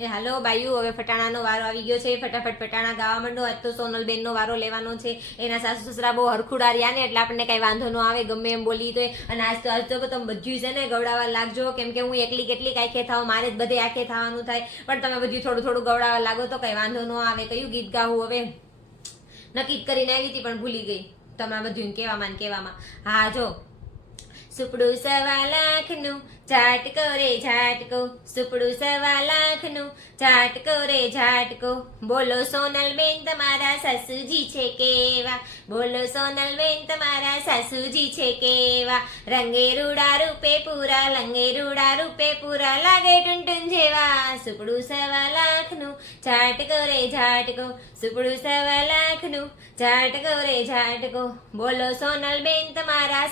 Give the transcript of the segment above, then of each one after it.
એ હાલો બાયુ, હવે ફટાણાનો વારો આવી ગયો છે. ફટાફટ ફટાણા ગાવા માંડો. આજ તો સોનલબેનનો વારો લેવાનો છે. એના સાસુ સસરા બહુ હરખુડા રહ્યા ને એટલે આપણને કઈ વાંધો ન આવે, ગમે એમ બોલી તો. અને આજ તો તમે બધું છે ને ગવડાવવા લાગજો, કેમ કે હું એકલી કેટલી આખે થાવ, મારે જ બધે આખે થવાનું થાય. પણ તમે બધું થોડું થોડું ગવડાવવા લાગો તો કઈ વાંધો ન આવે. કયું ગીત ગાવું હવે નક્કી કરીને આવી હતી પણ ભૂલી ગઈ. તમારે બધું કહેવામાં હા જો. સુપડું 1.25 લાખનું ઝાટકો રે ઝાટકો, સુપડું 1.25 લાખનું ઝાટકો રે ઝાટકો. બોલો સોનલબેન તમારા સાસુજી છે કેવા, બોલો સોનલબેન તમારા સાસુજી છે કેવા. રંગે રૂડા રૂપે પૂરા, લંગે રૂડા રૂપે પૂરા, લાગે ટુનટુન જેવા. સુપડું 1.25 લાખનું ઝાટકો રે ઝાટકો, સુપડું 1.25 લાખનું ઝાટકો રે ઝાટકો. બોલો સોનલબેન તમારા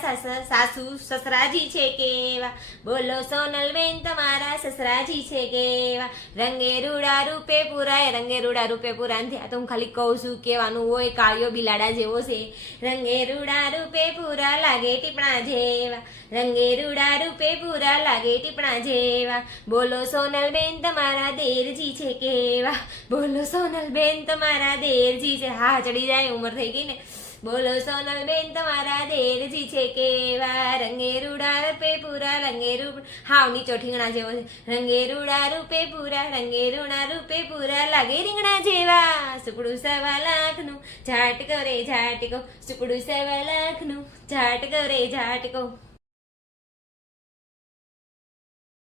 સાસુ સસરાજી છે કેવા, બોલો સોનલબેન તમારા સસરાજી છે કેવા. રંગે રૂડા રૂપે પૂરા, રંગે રૂડા રૂપે પૂરા. આ તો હું ખાલી કહું છું, કેવાનું હોય. કાળિયો બિલાડા જેવો છે. રંગે રૂડા રૂપે પૂરા, લાગે ટીપણા જેવા, રંગે રૂડા રૂપે પૂરા, લાગે ટીપણા જેવા. બોલો સોનલબેન તમારા દેરજી છે કેવા, બોલો સોનલબેન તમારા દેરજી છે. હા ચડી જાય, ઉંમર થઈ ગઈ ને. બોલો સોનલબેન તમારા દેરજી છે કેવા. રંગે રૂડા રૂપે પૂરા, રંગે હાવ નીચો ઠીંગણા જેવો છે. રંગે રૂડા રૂપે પૂરા, રંગે રૂડા રૂપે પૂરા, લાગે રીંગણા જેવા. સુપડું 1.25 લાખનું ઝાટકો રે ઝાટકો, સુપડું 1.25 લાખનું ઝાટકો રે ઝાટકો.